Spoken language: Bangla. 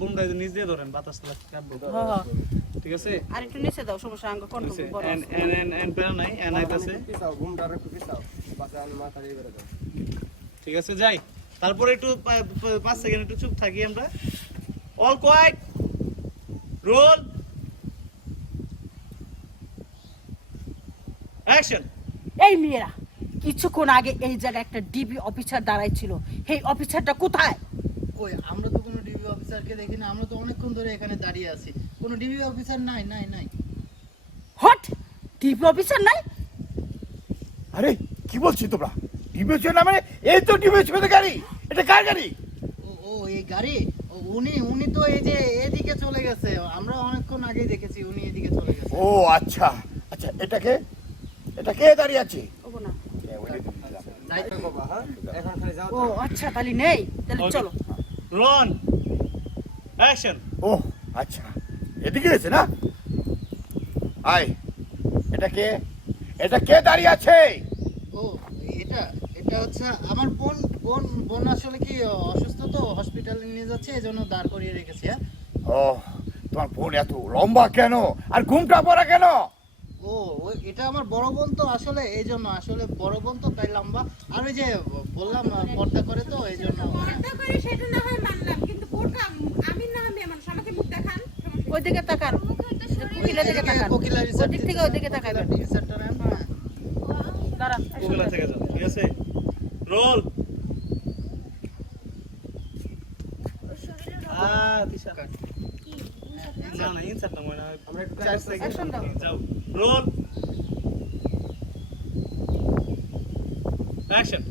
বুমটা নিচ দিয়ে ধরেন বাতাস লাগবে হ্যাঁ হ্যাঁ। ঠিক আছে? আর একটু নিচে দাও সমস্যা আঙ্গ কন্ট্রোল নিচে। এন এন এন এন প্যারা নাই এন আইতাছে। পিছাও ঘুমটা একটু পিছাও। বাসে মাথা দিয়ে বেরো দাও। ঠিক আছে যাই। তারপরে একটু সেকেন্ড একটু চুপ থাকি আমরা। অল কোয়াইট রোল অ্যাকশন এই মেয়েরা কিছুক্ষণ আগে এই জায়গায় একটা ডিবি অফিসার দাঁড়াই ছিল এই অফিসারটা কোথায়? কই আমরা তো অফিসারকে দেখি না আমরা তো অনেকক্ষণ ধরে এখানে দাঁড়িয়ে আছি। কোনো ডিবি অফিসার নাই নাই নাই। হট ডিবি অফিসার নাই? আরে কি বলছি তোমরা? ডিমেশন মানে এই তো ডিমেশন গাড়ি। এটা কার গাড়ি? ও ও এই গাড়ি? উনি উনি তো এই যে এদিকে চলে গেছে। আমরা অনেকক্ষণ আগেই দেখেছি উনি এদিকে চলে গেছে। ও আচ্ছা। আচ্ছা এটাকে এটা কে দাঁড়িয়ে আছে? ওগো না। হ্যাঁ? এখন খালি যাও ও আচ্ছা তাহলে নেই। তাহলে চলো। রন অ্যাকশন ও আচ্ছা। এদিকে এসে না? আয় এটা কে? এটা কে দাঁড়িয়ে আছে? ও এটা এটা হচ্ছে আমার বোন বোন বোন আসলে কি অসুস্থ তো হসপিটালে নিয়ে যাচ্ছে এই জন্য দাঁড় করিয়ে রেখেছি হ্যাঁ? ও তোমার বোন এত লম্বা কেন? আর ঘুমটা পড়া কেন? ও ওই- এটা আমার বড় বোন তো আসলে এই জন্য আসলে বড় বোন তো তাই লম্বা। আর ওই যে বললাম পর্দা করে তো এই জন্য পর্দা করে সেটা না হয় মানলাম কিন্তু বোরকা আমি না মেয়ে মানুষ আমাকে মুখ দেখান। ওই দিকে তাকান। কোকিলের দিকে তাকান। কোকিলা রিসার্চ ওদিক থেকে ওদিকে তাকাবেন দাঁড়ান ওগুলা থেকে যাও ঠিক আছে? রোল! আ তিশা। না না ইনসার্ট না মনে আমরা একটু চার Action সেকেন্ড যাও। রোল! অ্যাকশন